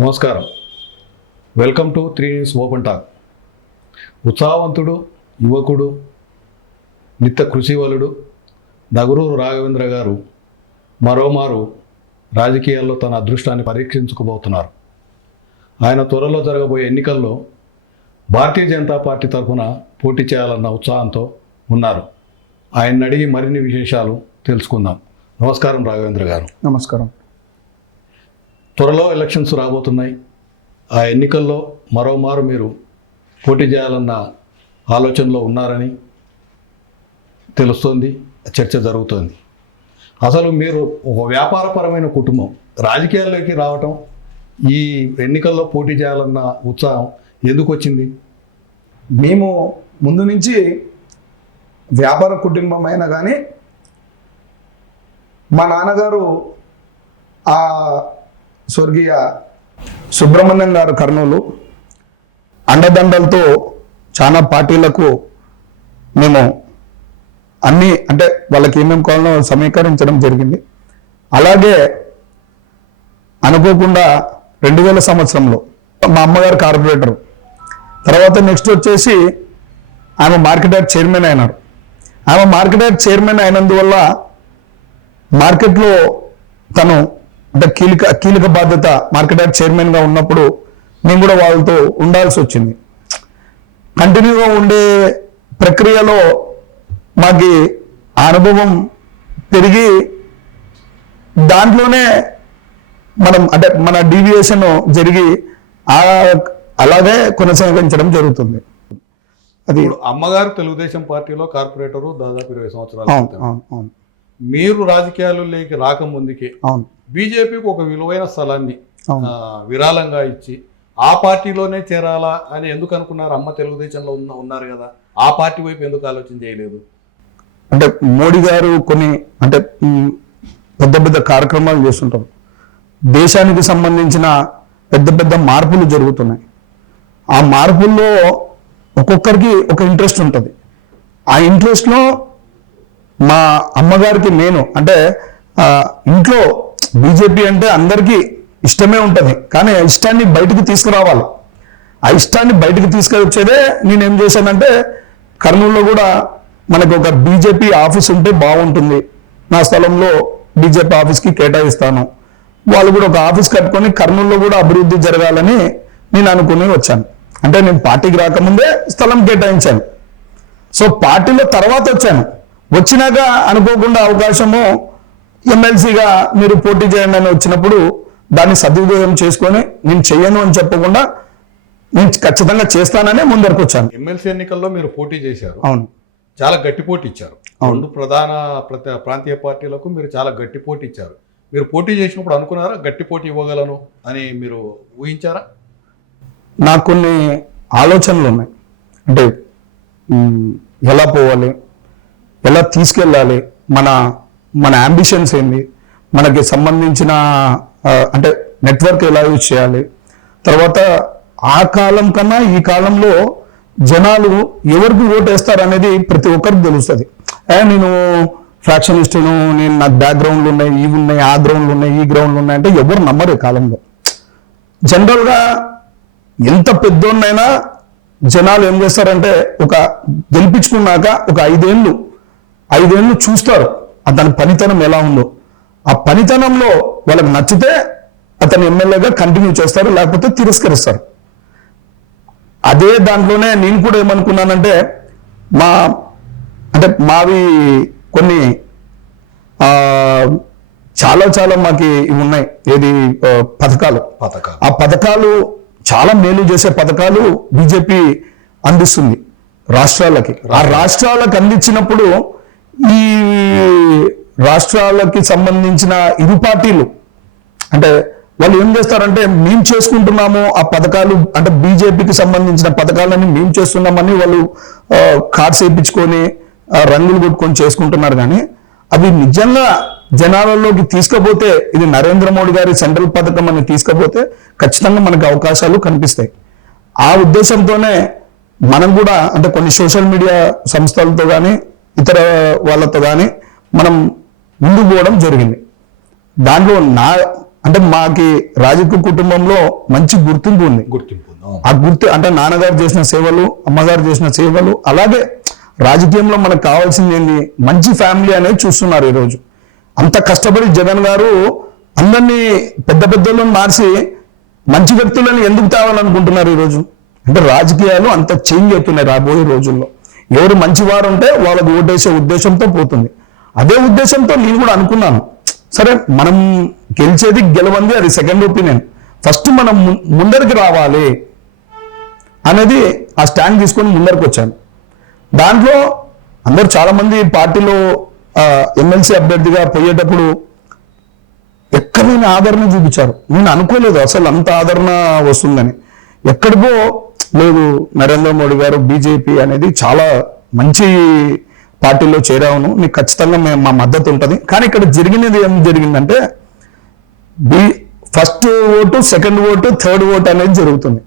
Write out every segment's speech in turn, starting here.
నమస్కారం. Welcome to 3 News open talk. ఉత్సాహవంతుడు, యువకుడు, నిత్య కృషివలుడు దగురూరు రాఘవేంద్ర గారు మరోమారు రాజకీయాల్లో తన అదృష్టాన్ని పరీక్షించుకోబోతున్నారు. ఆయన త్వరలో జరగబోయే ఎన్నికల్లో భారతీయ జనతా పార్టీ తరఫున పోటీ చేయాలన్న ఉత్సాహంతో ఉన్నారు. ఆయన్ని అడిగి మరిన్ని విశేషాలు తెలుసుకుందాం. నమస్కారం రాఘవేంద్ర గారు. నమస్కారం. త్వరలో ఎలక్షన్స్ రాబోతున్నాయి. ఆ ఎన్నికల్లో మరోమారు మీరు పోటీ చేయాలన్న ఆలోచనలో ఉన్నారని తెలుస్తోంది, చర్చ జరుగుతోంది. అసలు మీరు ఒక వ్యాపారపరమైన కుటుంబం రాజకీయాల్లోకి రావటం, ఈ ఎన్నికల్లో పోటీ చేయాలన్న ఉత్సాహం ఎందుకు వచ్చింది? మేము ముందు నుంచి వ్యాపార కుటుంబం అయినా కానీ మా నాన్నగారు ఆ స్వర్గీయ సుబ్రహ్మణ్యం గారు కర్నూలు అండదండలతో చాలా పార్టీలకు మేము అన్నీ అంటే వాళ్ళకి ఏమేమి కావాలో సమీకరించడం జరిగింది. అలాగే అనుకోకుండా 2000 సంవత్సరంలో మా అమ్మగారు కార్పొరేటర్, తర్వాత నెక్స్ట్ వచ్చేసి ఆమె మార్కెట్ యార్డ్ చైర్మన్ అయినారు. ఆమె మార్కెట్ యార్డ్ చైర్మన్ అయినందువల్ల మార్కెట్లో తను అంటే కీలక బాధ్యత మార్కెట్ యార్డ్ చైర్మన్గా ఉన్నప్పుడు నేను కూడా వాళ్ళతో ఉండాల్సి వచ్చింది. కంటిన్యూగా ఉండే ప్రక్రియలో మాకు అనుభవం పెరిగి దాంట్లోనే మనం అంటే మన డీవియేషన్ జరిగి అలాగే కొనసాగించడం జరుగుతుంది. అది అమ్మగారు తెలుగుదేశం పార్టీలో కార్పొరేటరు దాదాపు 20 సంవత్సరాలు. అవును. మీరు రాజకీయాల్లోకి రాకముందుకే బీజేపీకి ఒక విలువైన స్థలాన్ని విరాళంగా ఇచ్చి ఆ పార్టీలోనే చేరాలా అని ఎందుకు అనుకున్నారు? అమ్మ తెలుగుదేశంలో ఉన్నారు కదా, ఆ పార్టీ వైపు ఎందుకు ఆలోచన చేయలేదు? అంటే మోడీ గారు కొన్ని అంటే పెద్ద కార్యక్రమాలు చేస్తుంటారు. దేశానికి సంబంధించిన పెద్ద మార్పులు జరుగుతున్నాయి. ఆ మార్పుల్లో ఒక్కొక్కరికి ఒక ఇంట్రెస్ట్ ఉంటుంది. ఆ ఇంట్రెస్ట్లో మా అమ్మగారికి నేను అంటే ఇంట్లో బీజేపీ అంటే అందరికీ ఇష్టమే ఉంటుంది, కానీ ఆ ఇష్టాన్ని బయటకు తీసుకురావాలి. ఆ ఇష్టాన్ని బయటకు తీసుకొచ్చేదే నేనేం చేశానంటే కర్నూలులో కూడా మనకు ఒక బీజేపీ ఆఫీస్ ఉంటే బాగుంటుంది, నా స్థలంలో బీజేపీ ఆఫీస్కి కేటాయిస్తాను, వాళ్ళు కూడా ఒక ఆఫీస్ కట్టుకొని కర్నూలులో కూడా అభివృద్ధి జరగాలని నేను అనుకుని వచ్చాను. అంటే నేను పార్టీకి రాకముందే స్థలం కేటాయించాను. సో పార్టీలో తర్వాత వచ్చాను. వచ్చినాక అనుకోకుండా అవకాశము ఎమ్మెల్సీగా మీరు పోటీ చేయండి అని వచ్చినప్పుడు దాన్ని సద్వినియోగం చేసుకొని నేను చెయ్యను అని చెప్పకుండా నేను ఖచ్చితంగా చేస్తాననే ముందరకు వచ్చాను. ఎమ్మెల్సీ ఎన్నికల్లో మీరు పోటీ చేశారు. అవును, చాలా గట్టి పోటీ ఇచ్చారు. రెండు ప్రధాన ప్రాంతీయ పార్టీలకు మీరు చాలా గట్టి పోటీ ఇచ్చారు. మీరు పోటీ చేసినప్పుడు అనుకున్నారా గట్టి పోటీ ఇవ్వగలను అని మీరు ఊహించారా? నాకు కొన్ని ఆలోచనలు ఉన్నాయి. అంటే ఎలా పోవాలి, ఎలా తీసుకెళ్ళాలి, మన అంబిషన్స్ ఏంది, మనకి సంబంధించిన అంటే నెట్వర్క్ ఎలా యూజ్ చేయాలి, తర్వాత ఆ కాలం కన్నా ఈ కాలంలో జనాలు ఎవరికి ఓటు వేస్తారు అనేది ప్రతి ఒక్కరికి తెలుస్తుంది. నేను ఫ్రాక్షనిస్టును, నేను నాకు బ్యాక్గ్రౌండ్లు ఉన్నాయి, ఇవి ఉన్నాయి, ఆ గ్రౌండ్లు ఉన్నాయి, ఈ గ్రౌండ్లు ఉన్నాయి అంటే ఎవరు నమ్మరు ఈ కాలంలో. జనరల్గా ఎంత పెద్దోన్నైనా జనాలు ఏం చేస్తారంటే ఒక గెలిపించుకున్నాక ఒక 5 ఏళ్ళు చూస్తారు అతని పనితనం ఎలా ఉందో. ఆ పనితనంలో వాళ్ళకి నచ్చితే అతను ఎమ్మెల్యేగా కంటిన్యూ చేస్తారు, లేకపోతే తిరస్కరిస్తారు. అదే దాంట్లోనే నేను కూడా ఏమనుకున్నానంటే మావి కొన్ని చాలా మాకు ఇవి ఉన్నాయి, ఏది పథకాలు. ఆ పథకాలు చాలా మేలు చేసే పథకాలు బీజేపీ అందిస్తుంది రాష్ట్రాలకి. ఆ రాష్ట్రాలకు అందించినప్పుడు ఈ రాష్ట్రాలకి సంబంధించిన ఇరు పార్టీలు అంటే వాళ్ళు ఏం చేస్తారంటే మేము చేసుకుంటున్నాము ఆ పథకాలు, అంటే బీజేపీకి సంబంధించిన పథకాలని మేము చేస్తున్నామని వాళ్ళు కార్డ్స్ వేయించుకొని రంగులు కొట్టుకొని చేసుకుంటున్నారు. కానీ అవి నిజంగా జనాలలోకి తీసుకపోతే, ఇది నరేంద్ర మోడీ గారి సెంట్రల్ పథకం అని తీసుకపోతే ఖచ్చితంగా మనకు అవకాశాలు కనిపిస్తాయి. ఆ ఉద్దేశంతోనే మనం కూడా అంటే కొన్ని సోషల్ మీడియా సంస్థలతో కానీ ఇతర వాళ్ళతో కానీ మనం ముందుకు పోవడం జరిగింది. దాంట్లో అంటే మాకి రాజకీయ కుటుంబంలో మంచి గుర్తింపు ఉంది. ఆ గుర్తు అంటే నాన్నగారు చేసిన సేవలు, అమ్మగారు చేసిన సేవలు, అలాగే రాజకీయంలో మనకు కావాల్సింది ఏంటి, మంచి ఫ్యామిలీ అనేది చూస్తున్నారు ఈరోజు. అంత కష్టపడి జగన్ గారు అందరినీ పెద్ద పెద్దలను మార్చి మంచి వ్యక్తులను ఎందుకు తేవాలనుకుంటున్నారు ఈరోజు? అంటే రాజకీయాలు అంత చేంజ్ అవుతున్నాయి రాబోయే రోజుల్లో. ఎవరు మంచివారు ఉంటే వాళ్ళకు ఓటేసే ఉద్దేశంతో పోతుంది. అదే ఉద్దేశంతో నేను కూడా అనుకున్నాను, సరే మనం గెలిచేది గెలవంది అది సెకండ్ ఒపీనియన్, ఫస్ట్ మనం ముందరికి రావాలి అనేది ఆ స్టాండ్ తీసుకొని ముందరికి వచ్చాను. దాంట్లో అందరూ చాలా మంది పార్టీలో ఎమ్మెల్సీ అభ్యర్థిగా పోయేటప్పుడు ఎక్కడైన ఆదరణ చూపించారు. నేను అనుకోలేదు అసలు అంత ఆదరణ వస్తుందని. ఎక్కడికో లేదు, నరేంద్ర మోడీ గారు బీజేపీ అనేది చాలా మంచి పార్టీలో చేరావును, నీకు ఖచ్చితంగా మా మద్దతు ఉంటుంది. కానీ ఇక్కడ జరిగినది ఏం జరిగిందంటే first vote, second vote, third vote అనేది జరుగుతుంది.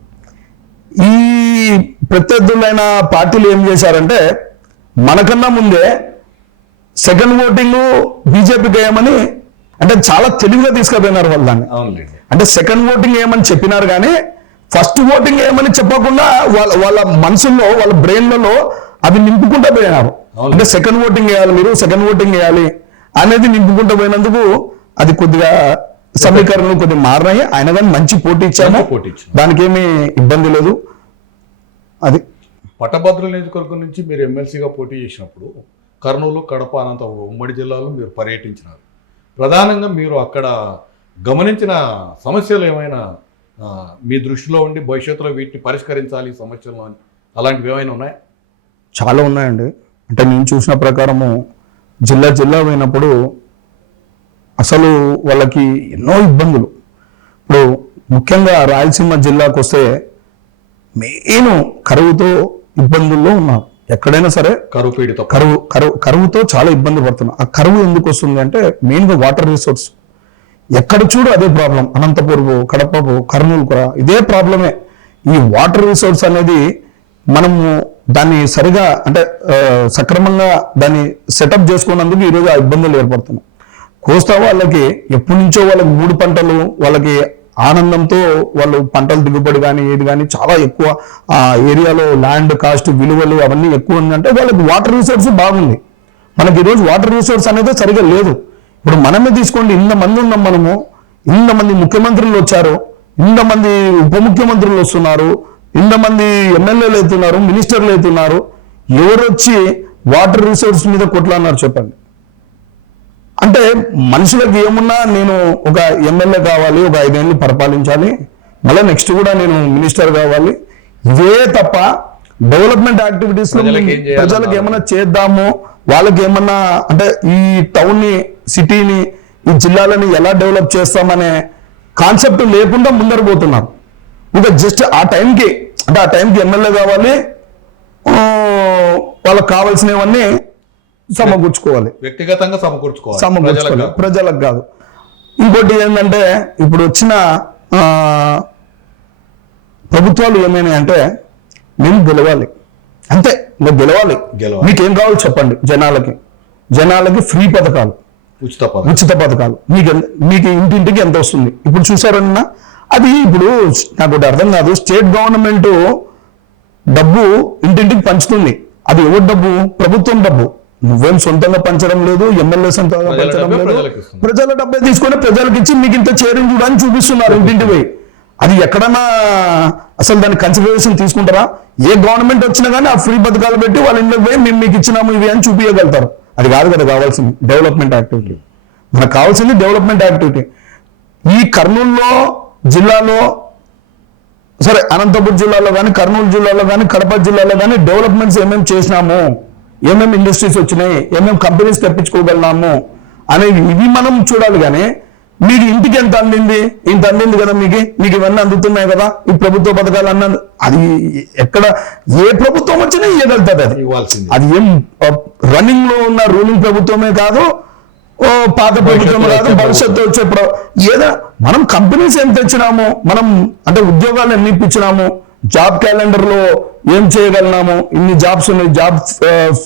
ఈ ప్రత్యర్థులైన పార్టీలు ఏం చేశారంటే మనకన్నా ముందే సెకండ్ ఓటింగ్ బీజేపీకి వేయమని, అంటే చాలా తెలివిగా తీసుకుపోయినారు వాళ్ళు దాన్ని. అంటే సెకండ్ ఓటింగ్ ఏమని చెప్పినారు కానీ ఫస్ట్ ఓటింగ్ ఏమని చెప్పకుండా వాళ్ళ మనసుల్లో, వాళ్ళ బ్రెయిన్లలో అవి నింపుకుంటూ పోయినారు. అంటే సెకండ్ ఓటింగ్ వేయాలి, మీరు సెకండ్ ఓటింగ్ వేయాలి అనేది నింపుకుంటూ పోయినందుకు అది కొద్దిగా సమీకరణలు కొద్దిగా మారినాయి. ఆయన కానీ మంచి పోటీ ఇచ్చాము, దానికి ఏమీ ఇబ్బంది లేదు. అది పట్టభద్రుల నియోజకవర్గం నుంచి మీరు ఎమ్మెల్సీగా పోటీ చేసినప్పుడు కర్నూలు, కడప, అనంతపురం ఉమ్మడి జిల్లాలో మీరు పర్యటించినారు. ప్రధానంగా మీరు అక్కడ గమనించిన సమస్యలు ఏమైనా మీ దృష్టిలో ఉండి భవిష్యత్తులో వీటిని పరిష్కరించాలి సమస్యలు అని అలాంటివి ఏమైనా ఉన్నాయా? చాలా ఉన్నాయండి. అంటే నేను చూసిన ప్రకారము జిల్లా పోయినప్పుడు అసలు వాళ్ళకి ఎన్నో ఇబ్బందులు. ఇప్పుడు ముఖ్యంగా రాయలసీమ జిల్లాకు వస్తే మెయిన్ కరువుతో ఇబ్బందుల్లో ఉన్నారు. ఎక్కడైనా సరే కరువుతో చాలా ఇబ్బంది పడుతున్నారు. ఆ కరువు ఎందుకు వస్తుంది అంటే మెయిన్గా వాటర్ రిసోర్స్. ఎక్కడ చూడు అదే ప్రాబ్లం. అనంతపురము, కడపకు, కర్నూలు కూడా ఇదే ప్రాబ్లమే. ఈ వాటర్ రిసోర్స్ అనేది మనము దాన్ని సరిగా అంటే సక్రమంగా దాన్ని సెటప్ చేసుకున్నందుకు ఈరోజు ఆ ఇబ్బందులు ఏర్పడుతున్నాయి. కోస్తా వాళ్ళకి ఎప్పటి నుంచో వాళ్ళకి 3 పంటలు, వాళ్ళకి ఆనందంతో వాళ్ళు పంటలు దిగుబడి కానీ ఏది కానీ చాలా ఎక్కువ, ఆ ఏరియాలో ల్యాండ్ కాస్ట్ విలువలు అవన్నీ ఎక్కువ ఉందంటే వాళ్ళకి వాటర్ రిసోర్స్ బాగుంది. మనకి ఈరోజు వాటర్ రిసోర్స్ అనేది సరిగా లేదు. ఇప్పుడు మనమే తీసుకోండి, ఇంతమంది ఉన్నాం మనము, ఇంతమంది ముఖ్యమంత్రులు వచ్చారు, ఇంతమంది ఉప ముఖ్యమంత్రులు వస్తున్నారు, ఇంతమంది ఎమ్మెల్యేలు అవుతున్నారు, మినిస్టర్లు అవుతున్నారు. ఎవరు వచ్చి వాటర్ రిసోర్స్ మీద కొట్లాన్నారు చెప్పండి? అంటే మనుషులకు ఏమున్నా నేను ఒక ఎమ్మెల్యే కావాలి, ఒక 5 ఏళ్ళు పరిపాలించాలి, మళ్ళీ నెక్స్ట్ కూడా నేను మినిస్టర్ కావాలి, ఇవే తప్ప డెవలప్మెంట్ యాక్టివిటీస్ లో ప్రజలకు ఏమన్నా చేద్దాము, వాళ్ళకి ఏమన్నా అంటే ఈ టౌన్ ని, సిటీని, ఈ జిల్లాలని ఎలా డెవలప్ చేస్తామనే కాన్సెప్ట్ లేకుండా ముందర పోతున్నారు. ఇంకా జస్ట్ ఆ టైంకి ఎమ్మెల్యే కావాలి, వాళ్ళకి కావాల్సినవన్నీ సమకూర్చుకోవాలి, వ్యక్తిగతంగా సమకూర్చుకోవాలి, ప్రజలకు కాదు. ఇంకోటి ఏంటంటే ఇప్పుడు వచ్చిన ప్రభుత్వాలు ఏమైనా అంటే మేము గెలవాలి అంతే, ఇంకా గెలవాలి. మీకేం కావాలో చెప్పండి. జనాలకి ఫ్రీ పథకాలు, ఉచిత పథకాలు, మీకు ఇంటింటికి ఎంత వస్తుంది? ఇప్పుడు చూసారన్నా అది ఇప్పుడు నాకు ఒకటి అర్థం కాదు. స్టేట్ గవర్నమెంట్ డబ్బు ఇంటింటికి పంచుతుంది. అది ఎవరి డబ్బు? ప్రభుత్వం డబ్బు. నువ్వేం సొంతంగా పంచడం లేదు, ఎమ్మెల్యే సొంతంగా పంచడం లేదు, ప్రజల డబ్బే తీసుకొని ప్రజలకు ఇచ్చి మీకు ఇంత చేరింగ్ కూడా అని చూపిస్తున్నారు ఇంటింటి పోయి. అది ఎక్కడన్నా అసలు దాన్ని కన్సిడరేషన్ తీసుకుంటారా? ఏ గవర్నమెంట్ వచ్చినా కానీ ఆ ఫ్రీ పథకాలు పెట్టి వాళ్ళ ఇంట్లోకి పోయి మేము మీకు ఇచ్చినాము ఇవి అని చూపించగలుగుతారు. అది కాదు కదా కావాల్సింది, డెవలప్మెంట్ యాక్టివిటీ. మనకు కావాల్సింది డెవలప్మెంట్ యాక్టివిటీ. ఈ కర్నూలులో జిల్లాలో సరే, అనంతపురం జిల్లాలో కానీ, కర్నూలు జిల్లాలో కానీ, కడప జిల్లాలో కానీ డెవలప్మెంట్స్ ఏమేమి చేసినాము, ఏమేమి ఇండస్ట్రీస్ వచ్చినాయి, ఏమేమి కంపెనీస్ తెప్పించుకోగలిగినాము అనేది ఇవి మనం చూడాలి. కానీ మీకు ఇంటికి ఎంత అందింది, ఇంత అందింది కదా, మీకు ఇవన్నీ అందుతున్నాయి కదా, ఈ ప్రభుత్వ పథకాలు అన్నది అది ఎక్కడ ఏ ప్రభుత్వం వచ్చినా ఇవ్వగలుగుతుంది. అది ఏం రన్నింగ్ లో ఉన్న రూలింగ్ ప్రభుత్వమే కాదు, పాత ప్రభుత్వం కాదు, భవిష్యత్తు వచ్చే ఏదో మనం కంపెనీస్ ఏం తెచ్చినాము, మనం అంటే ఉద్యోగాలు ఎన్ని ఇప్పించినాము, జాబ్ క్యాలెండర్ లో ఏం చేయగలిగినాము, ఇన్ని జాబ్స్ ఉన్నాయి, జాబ్స్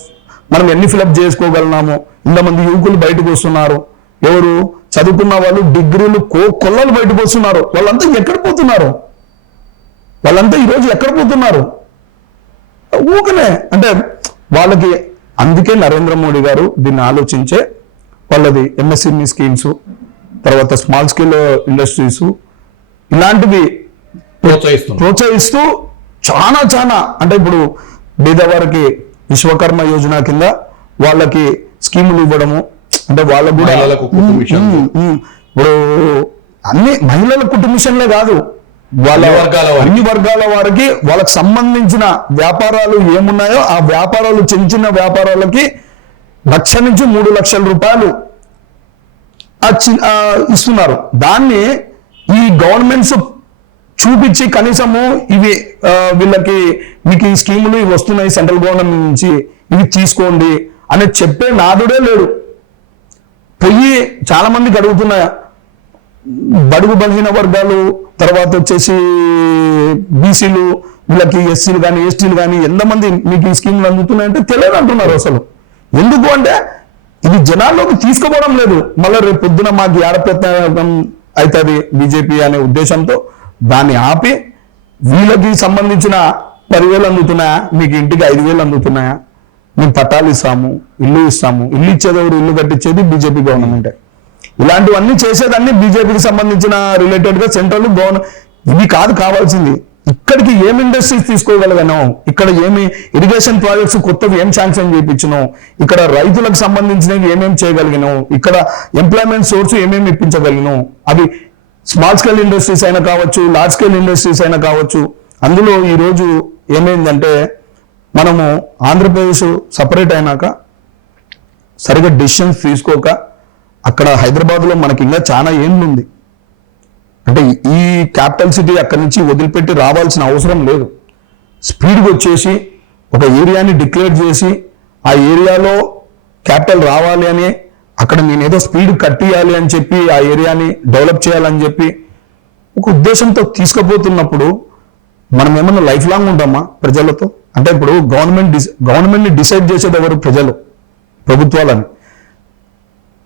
మనం ఎన్ని ఫిలప్ చేసుకోగలిగినాము, ఇంతమంది యువకులు బయటకు వస్తున్నారు, ఎవరు చదువుకున్న వాళ్ళు డిగ్రీలు కొల్లలు బయటకు వస్తున్నారు. వాళ్ళంతా ఎక్కడ పోతున్నారు? వాళ్ళంతా ఈరోజు ఎక్కడ పోతున్నారు? ఊకనే అంటే వాళ్ళకి. అందుకే నరేంద్ర మోడీ గారు దీన్ని ఆలోచించే వాళ్ళది ఎంఎస్ఎంఈ స్కీమ్స్, తర్వాత స్మాల్ స్కేల్ ఇండస్ట్రీస్ ఇలాంటివి ప్రోత్సహిస్తూ చాలా అంటే ఇప్పుడు బీదవారికి విశ్వకర్మ యోజన కింద వాళ్ళకి స్కీములు ఇవ్వడము, అంటే వాళ్ళకు కూడా ఇప్పుడు అన్ని మహిళల కుటుంబిషన్లే కాదు, వాళ్ళ అన్ని వర్గాల వారికి వాళ్ళకి సంబంధించిన వ్యాపారాలు ఏమున్నాయో ఆ వ్యాపారాలు చిన్న చిన్న వ్యాపారాలకి 1,00,000 నుంచి 3,00,000 రూపాయలు ఇస్తున్నారు. దాన్ని ఈ గవర్నమెంట్స్ చూపించి కనీసము ఇవి వీళ్ళకి మీకు ఈ స్కీములు ఇవి వస్తున్నాయి సెంట్రల్ గవర్నమెంట్ నుంచి, ఇవి తీసుకోండి అని చెప్పే నాదుడే లేడు. పొయ్యి చాలా మందికి అడుగుతున్నాయా, బడుగు బలహీన వర్గాలు, తర్వాత వచ్చేసి బీసీలు, వీళ్ళకి ఎస్సీలు కానీ ఎస్టీలు కానీ ఎంతమంది మీకు ఈ స్కీములు అందుతున్నాయంటే తెలియదు అంటున్నారు. అసలు ఎందుకు అంటే ఇది జనాల్లోకి తీసుకుపోవడం లేదు. మళ్ళీ రేపు పొద్దున మాకు ఏడప్రయత్నం అవుతుంది బీజేపీ అనే ఉద్దేశంతో దాన్ని ఆపి వీళ్ళకి సంబంధించిన 10,000 అందుతున్నాయా, మీకు ఇంటికి 5,000 అందుతున్నాయా, మేము పట్టాలు ఇస్తాము, ఇల్లు ఇస్తాము. ఇల్లు ఇచ్చేది ఎవరు? ఇల్లు కట్టించేది బీజేపీ గవర్నమెంటే. ఇలాంటివన్నీ చేసేదాన్ని బీజేపీకి సంబంధించిన రిలేటెడ్గా సెంట్రల్ గవర్నమెంట్. ఇవి కాదు కావాల్సింది. ఇక్కడికి ఏం ఇండస్ట్రీస్ తీసుకోగలిగాను, ఇక్కడ ఏమి ఇరిగేషన్ ప్రాజెక్ట్స్ కొత్తవి ఏం శాంక్షన్ చేయించినాం, ఇక్కడ రైతులకు సంబంధించినవి ఏమేమి చేయగలిగినాం, ఇక్కడ ఎంప్లాయ్మెంట్ సోర్స్ ఏమేమి ఇప్పించగలిగినాం. అవి స్మాల్ స్కేల్ ఇండస్ట్రీస్ అయినా కావచ్చు, లార్జ్ స్కేల్ ఇండస్ట్రీస్ అయినా కావచ్చు. అందులో ఈరోజు ఏమైందంటే మనము ఆంధ్రప్రదేశ్ సపరేట్ అయినాక సరిగా డెసిషన్స్ తీసుకోక అక్కడ హైదరాబాద్లో మనకి ఇంకా చాలా ఏండ్లు ఉంది. అంటే ఈ క్యాపిటల్ సిటీ అక్కడి నుంచి వదిలిపెట్టి రావాల్సిన అవసరం లేదు. స్పీడ్గా వచ్చేసి ఒక ఏరియాని డిక్లేర్ చేసి ఆ ఏరియాలో క్యాపిటల్ రావాలి అని, అక్కడ నేనేదో స్పీడ్ కట్టియాలి అని చెప్పి ఆ ఏరియాని డెవలప్ చేయాలని చెప్పి ఒక ఉద్దేశంతో తీసుకుపోతున్నప్పుడు మనం ఏమన్నా లైఫ్ లాంగ్ ఉంటామా ప్రజలతో? అంటే ఇప్పుడు గవర్నమెంట్ని డిసైడ్ చేసేది ఎవరు? ప్రజలు, ప్రభుత్వాలని.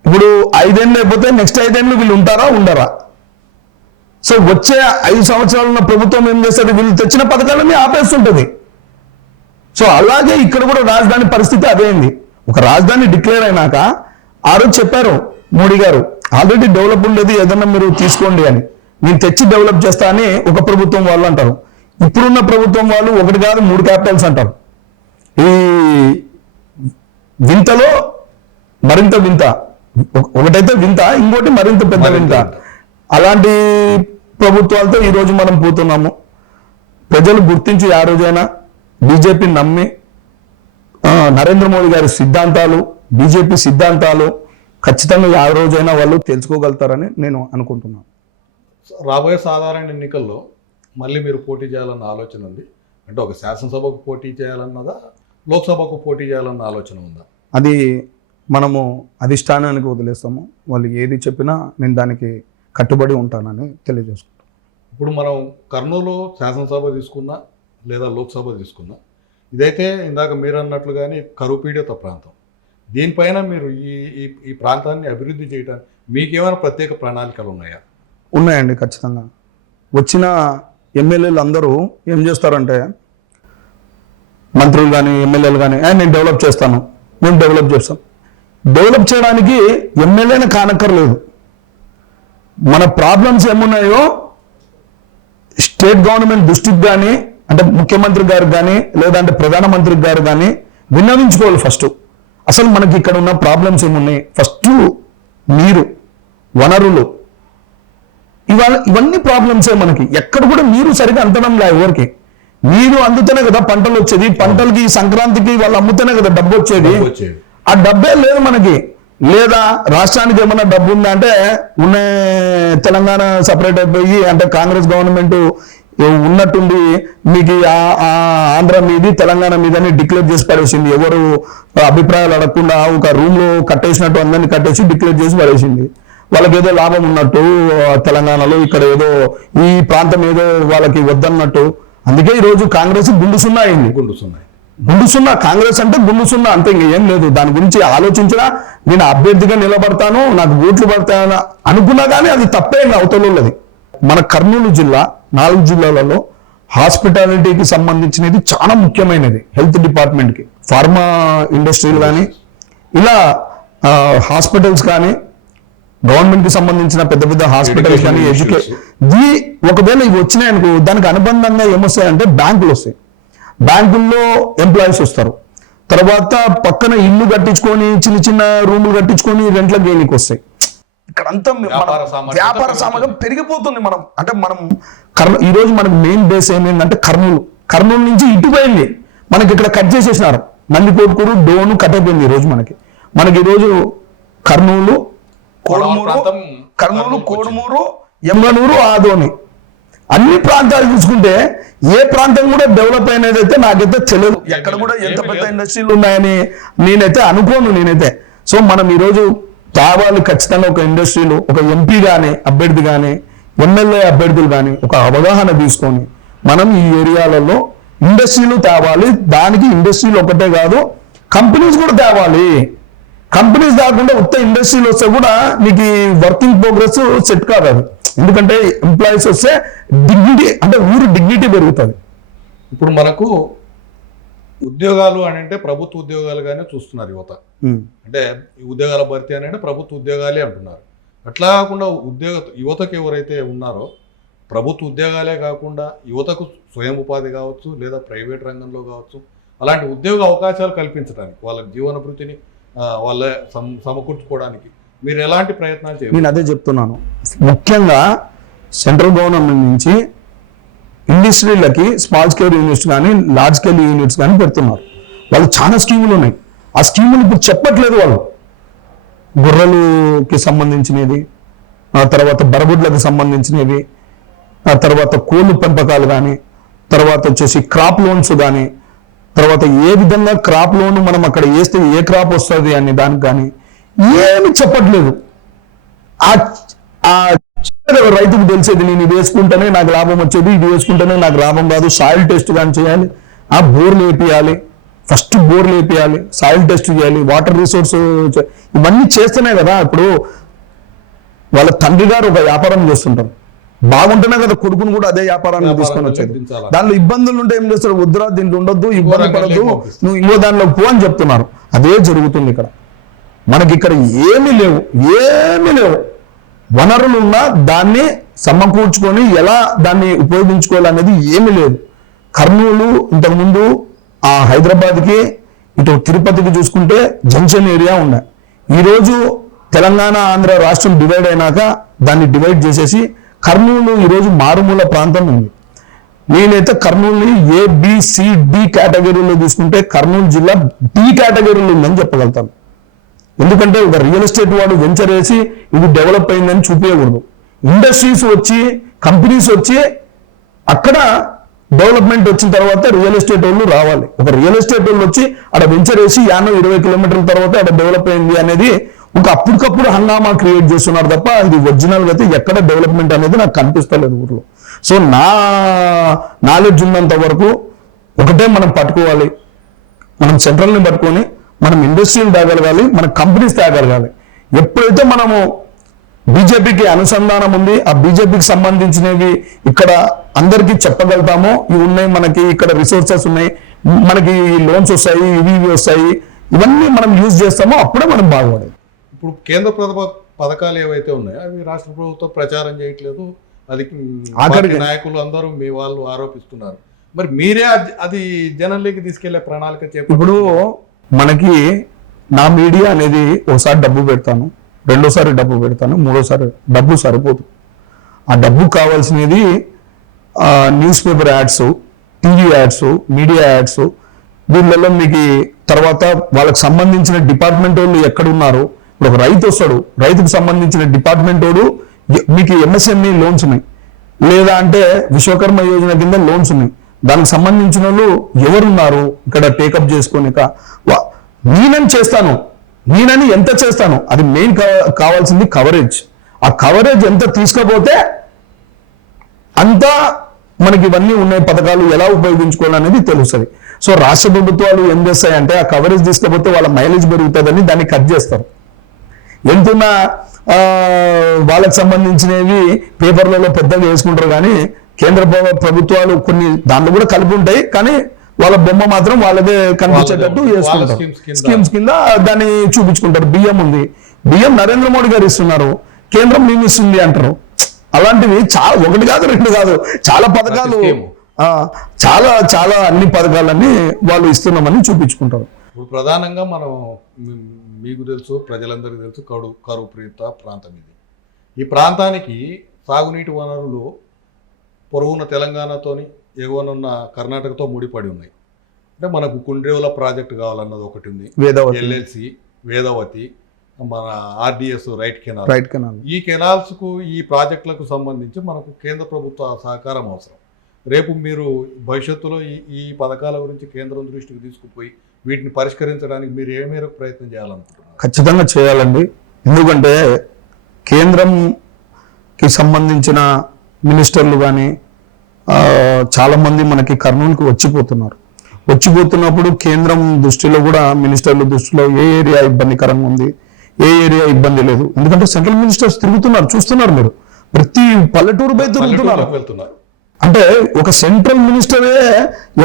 ఇప్పుడు 5 ఏళ్ళు అయిపోతే నెక్స్ట్ 5 ఏళ్ళు వీళ్ళు ఉంటారా ఉండరా? సో వచ్చే 5 సంవత్సరాలు ఉన్న ప్రభుత్వం ఏం చేస్తుంది? వీళ్ళు తెచ్చిన పథకాలన్నీ ఆపేస్తుంటది. సో అలాగే ఇక్కడ కూడా రాజధాని పరిస్థితి అదేంది. ఒక రాజధాని డిక్లేర్ అయినాక ఆ రోజు చెప్పారు మోడీ గారు, ఆల్రెడీ డెవలప్ ఉండేది ఏదన్నా మీరు తీసుకోండి అని, నేను తెచ్చి డెవలప్ చేస్తా అని ఒక ప్రభుత్వం వాళ్ళు అంటారు. ఇప్పుడున్న ప్రభుత్వం వాళ్ళు 1 కాదు 3 క్యాపిటల్స్ అంటారు. ఈ వింతలో మరింత వింత. ఒకటైతే వింత, ఇంకోటి మరింత పెద్ద వింత. అలాంటి ప్రభుత్వాలతో ఈరోజు మనం పోతున్నాము. ప్రజలు గుర్తించి ఆ రోజైనా బీజేపీ నమ్మి నరేంద్ర మోడీ గారి సిద్ధాంతాలు, బీజేపీ సిద్ధాంతాలు ఖచ్చితంగా ఆ రోజైనా వాళ్ళు తెలుసుకోగలుగుతారని నేను అనుకుంటున్నాను. రాబోయే సాధారణ ఎన్నికల్లో మళ్ళీ మీరు పోటీ చేయాలన్న ఆలోచన ఉంది అంటే, ఒక శాసనసభకు పోటీ చేయాలన్నదా, లోక్సభకు పోటీ చేయాలన్న ఆలోచన ఉందా? అది మనము అధిష్టానానికి వదిలేస్తాము. వాళ్ళు ఏది చెప్పినా నేను దానికి కట్టుబడి ఉంటానని తెలియజేసుకుంటాం. ఇప్పుడు మనం కర్నూలు శాసనసభ తీసుకున్నా లేదా లోక్సభ తీసుకున్నా, ఇదైతే ఇందాక మీరు అన్నట్లుగానే కరువు పీడిత ప్రాంతం. దీనిపైన మీరు ఈ ప్రాంతాన్ని అభివృద్ధి చేయడానికి మీకేమైనా ప్రత్యేక ప్రణాళికలు ఉన్నాయా? ఉన్నాయండి, ఖచ్చితంగా. వచ్చిన ఎమ్మెల్యేలు అందరూ ఏం చేస్తారంటే, మంత్రులు కానీ ఎమ్మెల్యేలు కానీ నేను డెవలప్ చేస్తాను, మేము డెవలప్ చేస్తాం. డెవలప్ చేయడానికి ఎమ్మెల్యేనే కానక్కర్లేదు. మన ప్రాబ్లమ్స్ ఏమున్నాయో స్టేట్ గవర్నమెంట్ దృష్టికి కానీ, అంటే ముఖ్యమంత్రి గారు కానీ లేదంటే ప్రధానమంత్రి గారు కానీ విన్నవించుకోవాలి. ఫస్ట్ అసలు మనకి ఇక్కడ ఉన్న ప్రాబ్లమ్స్ ఏమున్నాయి, ఫస్ట్ నీరు, వనరులు, ఇవన్నీ ప్రాబ్లమ్సే మనకి. ఎక్కడ కూడా నీరు సరిగా అందడం లే. ఎవరికి నీరు అందుతేనే కదా పంటలు వచ్చేది. పంటలకి సంక్రాంతికి వాళ్ళు అమ్ముతేనే కదా డబ్బు వచ్చేది. ఆ డబ్బే లేదు మనకి. లేదా రాష్ట్రానికి ఏమన్నా డబ్బు ఉందా అంటే, ఉన్న తెలంగాణ సపరేట్ అయిపోయి, అంటే కాంగ్రెస్ గవర్నమెంట్ ఉన్నట్టుండి మీకు ఆంధ్ర మీది తెలంగాణ మీదని డిక్లేర్ చేసి పడేసింది. ఎవరు అభిప్రాయాలు అడగకుండా ఒక రూమ్ లో కట్టేసినట్టు అందరినీ కట్టేసి డిక్లేర్ చేసి పడేసింది. వాళ్ళకి ఏదో లాభం ఉన్నట్టు తెలంగాణలో, ఇక్కడ ఏదో ఈ ప్రాంతం ఏదో వాళ్ళకి వద్దన్నట్టు. అందుకే ఈరోజు కాంగ్రెస్ గుండు సున్నా అయింది. గుండుసున్నా, కాంగ్రెస్ అంటే గుండుసున్నా అంతే, ఇంకేం లేదు. దాని గురించి ఆలోచించినా నేను అభ్యర్థిగా నిలబడతాను, నాకు ఓట్లు పడతాను అనుకున్నా కానీ అది తప్పే అవతలది. మన కర్నూలు జిల్లా 4 జిల్లాలలో హాస్పిటాలిటీకి సంబంధించినది చాలా ముఖ్యమైనది. హెల్త్ డిపార్ట్మెంట్కి, ఫార్మా ఇండస్ట్రీలు కానీ, ఇలా హాస్పిటల్స్ కానీ, గవర్నమెంట్కి సంబంధించిన పెద్ద పెద్ద హాస్పిటల్స్ కానీ, ఒకవేళ ఇవి వచ్చినాయనుకో దానికి అనుబంధంగా ఏమొస్తాయంటే బ్యాంకులు వస్తాయి. బ్యాంకుల్లో ఎంప్లాయీస్ వస్తారు. తర్వాత పక్కన ఇల్లు కట్టించుకొని చిన్న చిన్న రూములు కట్టించుకొని రెంట్ల గేనికి వస్తాయి. ఇక్కడంతా వ్యాపార సామర్థ్యం పెరిగిపోతుంది. మనం ఈ రోజు మనకు మెయిన్ బేస్ ఏమైందంటే కర్నూలు నుంచి ఇటు పోయింది. మనకి ఇక్కడ కట్ చేసేసినారు. నందికోట్కూరు, డోను కట్ అయిపోయింది. ఈ రోజు మనకి ఈరోజు కర్నూలు, కోడుమూరు, ఎమ్గనూరు, ఆదోని అన్ని ప్రాంతాలు చూసుకుంటే ఏ ప్రాంతం కూడా డెవలప్ అయినది అయితే నాకైతే తెలియదు. ఎక్కడ కూడా ఎంత పెద్ద ఇండస్ట్రీలు ఉన్నాయని నేనైతే అనుకోను. సో మనం ఈరోజు తేవాలి ఖచ్చితంగా. ఒక ఇండస్ట్రీలు, ఒక ఎంపీ కానీ అభ్యర్థి కానీ, ఎమ్మెల్యే అభ్యర్థులు కానీ ఒక అవగాహన తీసుకొని మనం ఈ ఏరియాలలో ఇండస్ట్రీలు తేవాలి. దానికి ఇండస్ట్రీలు ఒకటే కాదు, కంపెనీస్ కూడా తేవాలి. కంపెనీస్ కాకుండా ఉత్త ఇండస్ట్రీలు వస్తే కూడా మీకు వర్కింగ్ ప్రోగ్రెస్ సెట్ కాదు. అది ఎందుకంటే ఎంప్లాయీస్ వస్తే డిగ్నిటీ, అంటే ఊరు డిగ్నిటీ పెరుగుతుంది. ఇప్పుడు మనకు ఉద్యోగాలు అని అంటే ప్రభుత్వ ఉద్యోగాలుగానే చూస్తున్నారు యువత. అంటే ఉద్యోగాల భర్తీ అని అంటే ప్రభుత్వ ఉద్యోగాలే అంటున్నారు. అట్లా కాకుండా యువతకు ఎవరైతే ఉన్నారో ప్రభుత్వ ఉద్యోగాలే కాకుండా యువతకు స్వయం ఉపాధి కావచ్చు, లేదా ప్రైవేట్ రంగంలో కావచ్చు, అలాంటి ఉద్యోగ అవకాశాలు కల్పించడానికి, వాళ్ళ జీవనభృతిని వాళ్ళ సమకూర్చుకోవడానికి మీరు ఎలాంటి ప్రయత్నాలు చేయాలి? నేను అదే చెప్తున్నాను. ముఖ్యంగా సెంట్రల్ గవర్నమెంట్ నుంచి ఇండస్ట్రీలకి స్మాల్ స్కేల్ యూనిట్స్ కానీ, లార్జ్ స్కేల్ యూనిట్స్ కానీ పెడుతున్నారు. వాళ్ళు చాలా స్కీములు ఉన్నాయి. ఆ స్కీములు ఇప్పుడు చెప్పట్లేదు. వాళ్ళు గొర్రెలకి సంబంధించినవి, ఆ తర్వాత బరగుడ్లకు సంబంధించినవి, ఆ తర్వాత కోళ్ళు పెంపకాలు కానీ, తర్వాత వచ్చేసి క్రాప్ లోన్స్ కానీ, తర్వాత ఏ విధంగా క్రాప్ లోన్ మనం అక్కడ వేస్తే ఏ క్రాప్ వస్తుంది అనే దానికి కానీ ఏమి చెప్పట్లేదు. రైతుకు తెలిసేది నేను ఇది వేసుకుంటేనే నాకు లాభం వచ్చేది, ఇది వేసుకుంటేనే నాకు లాభం కాదు. సాయిల్ టెస్ట్ కానీ చేయాలి, ఆ బోర్లు వేపియాలి, ఫస్ట్ బోర్లు వేపియాలి, సాయిల్ టెస్ట్ చేయాలి, వాటర్ రిసోర్స్ ఇవన్నీ చేస్తేనే కదా. ఇప్పుడు వాళ్ళ తండ్రి గారు ఒక వ్యాపారం చేస్తుంటారు, బాగుంటేనే కదా కొడుకును కూడా అదే వ్యాపారాన్ని తీసుకొని వచ్చేది. దానిలో ఇబ్బందులు ఉంటే ఏం చేస్తారు, వద్దురా దీంట్లో ఉండొద్దు, ఇబ్బంది పడద్దు, నువ్వు ఇంకో దానిలో పో అని చెప్తున్నారు. అదే జరుగుతుంది ఇక్కడ. మనకి ఇక్కడ ఏమీ లేవు. వనరులు ఉన్నా దాన్ని సమకూర్చుకొని ఎలా దాన్ని ఉపయోగించుకోవాలనేది ఏమీ లేదు. కర్నూలు ఇంతకుముందు ఆ హైదరాబాద్కి, ఇటు తిరుపతికి చూసుకుంటే జంక్షన్ ఏరియా ఉన్నాయి. ఈరోజు తెలంగాణ ఆంధ్ర రాష్ట్రం డివైడ్ అయినాక దాన్ని డివైడ్ చేసేసి కర్నూలు ఈరోజు మారుమూల ప్రాంతం ఉంది. నేనైతే కర్నూలుని ABCD కేటగిరీలో తీసుకుంటే కర్నూలు జిల్లా D కేటగిరీలో ఉందని చెప్పగలుగుతాను. ఎందుకంటే ఒక రియల్ ఎస్టేట్ వాడు వెంచర్ వేసి ఇది డెవలప్ అయిందని చూపించకూడదు. ఇండస్ట్రీస్ వచ్చి, కంపెనీస్ వచ్చి అక్కడ డెవలప్మెంట్ వచ్చిన తర్వాత రియల్ ఎస్టేట్ వాళ్ళు రావాలి. ఒక రియల్ ఎస్టేట్ వాళ్ళు వచ్చి అక్కడ వెంచర్ వేసి 20 కిలోమీటర్ల తర్వాత అక్కడ డెవలప్ అయింది అనేది ఒక అప్పటికప్పుడు హంగామా క్రియేట్ చేస్తున్నారు తప్ప ఇది ఒరిజినల్గా అయితే ఎక్కడ డెవలప్మెంట్ అనేది నాకు కనిపిస్తలేదు ఊర్లో. సో నా నాలెడ్జ్ ఉన్నంత వరకు ఒకటే మనం పట్టుకోవాలి, మనం సెంట్రల్ని పట్టుకొని మనం ఇండస్ట్రీలు తేగలగాలి, మన కంపెనీస్ తేగలగాలి. ఎప్పుడైతే మనము బీజేపీకి అనుసంధానం ఉంది, ఆ బీజేపీకి సంబంధించినవి ఇక్కడ అందరికీ చెప్పగలుగుతామో, ఇవి ఉన్నాయి, మనకి ఇక్కడ రిసోర్సెస్ ఉన్నాయి, మనకి లోన్స్ వస్తాయి, ఇవి వస్తాయి, ఇవన్నీ మనం యూజ్ చేస్తామో అప్పుడే మనం బాగుపడేది. ఇప్పుడు కేంద్ర పథకాలు ఏవైతే ఉన్నాయో అవి రాష్ట్ర ప్రభుత్వం ప్రచారం చేయట్లేదు, అది నాయకులు అందరూ మీ వాళ్ళు ఆరోపిస్తున్నారు. మరి మీరే అది జనంలోకి తీసుకెళ్లే ప్రణాళిక చెప్పండి. ఇప్పుడు మనకి నా మీడియా అనేది ఒకసారి డబ్బు పెడతాను, రెండోసారి డబ్బు పెడతాను, మూడోసారి డబ్బు సరిపోదు. ఆ డబ్బు కావాల్సినది news paper ads, TV ads, media ads, వీళ్ళలో మీకు తర్వాత వాళ్ళకి సంబంధించిన డిపార్ట్మెంట్ వాళ్ళు ఎక్కడున్నారు. ఇప్పుడు ఒక రైతు వస్తాడు, రైతుకు సంబంధించిన డిపార్ట్మెంట్ వాడు మీకు MSME లోన్స్ ఉన్నాయి, లేదా అంటే విశ్వకర్మ యోజన కింద లోన్స్ ఉన్నాయి, దానికి సంబంధించిన వాళ్ళు ఎవరున్నారు ఇక్కడ టేకప్ చేసుకొని నేనని చేస్తాను, నేనని ఎంత చేస్తాను, అది మెయిన్ కావాల్సింది కవరేజ్. ఆ కవరేజ్ ఎంత తీసుకపోతే అంతా మనకి ఇవన్నీ ఉన్నాయి పథకాలు ఎలా ఉపయోగించుకోవాలనేది తెలుస్తుంది. సో రాష్ట్ర ప్రభుత్వాలు ఏం చేస్తాయంటే ఆ కవరేజ్ తీసుకపోతే వాళ్ళ మైలేజ్ పెరుగుతుందని దాన్ని కట్ చేస్తారు. ఎంతున్నా వాళ్ళకి సంబంధించినవి పేపర్లలో పెద్దగా వేసుకుంటారు, కానీ కేంద్ర ప్రభుత్వాలు కొన్ని దాంట్లో కూడా కలిపి ఉంటాయి, కానీ వాళ్ళ బొమ్మ మాత్రం వాళ్ళదే కనిపించేటట్టు వేసుకుంటారు. స్కీమ్స్ కింద దాన్ని చూపించుకుంటారు. బియ్యం ఉంది, బియ్యం నరేంద్ర మోడీ గారు ఇస్తున్నారు, కేంద్రం మేము ఇస్తుంది అంటారు. అలాంటివి చాలా, ఒకటి కాదు రెండు కాదు, చాలా పథకాలు, చాలా చాలా అన్ని పథకాలన్నీ వాళ్ళు ఇస్తున్నామని చూపించుకుంటారు. ఇప్పుడు ప్రధానంగా మనం మీకు తెలుసు, ప్రజలందరికీ తెలుసు, కరువు పీడిత ప్రాంతం ఇది. ఈ ప్రాంతానికి సాగునీటి వనరులు పొరుగున్న తెలంగాణతోని ఎగువనున్న కర్ణాటకతో ముడిపడి ఉన్నాయి. అంటే మనకు కుండ్రేవుల ప్రాజెక్టు కావాలన్నది ఒకటి ఉంది, ఎల్ఎల్సి, వేదవతి, మన ఆర్డిఎస్ రైట్ కెనాల్. ఈ కెనాల్స్కు, ఈ ప్రాజెక్టులకు సంబంధించి మనకు కేంద్ర ప్రభుత్వ సహకారం అవసరం. రేపు మీరు భవిష్యత్తులో ఈ పథకాల గురించి కేంద్రం దృష్టికి తీసుకుపోయి వీటిని పరిష్కరించడానికి మీరు ఏ మేరకు ప్రయత్నం చేయాలనుకుంటున్నారు? ఖచ్చితంగా చేయాలండి. ఎందుకంటే కేంద్రంకి సంబంధించిన మినిస్టర్లు కానీ చాలామంది మనకి కర్నూలుకి వచ్చిపోతున్నప్పుడు కేంద్రం దృష్టిలో కూడా, మినిస్టర్ల దృష్టిలో ఏ ఏరియా ఇబ్బందికరంగా ఉంది, ఏ ఏరియా ఇబ్బంది లేదు. ఎందుకంటే సెంట్రల్ మినిస్టర్స్ తిరుగుతున్నారు, చూస్తున్నారు మీరు, ప్రతి పల్లెటూరు పై తిరుగుతున్నారు. అంటే ఒక సెంట్రల్ మినిస్టరే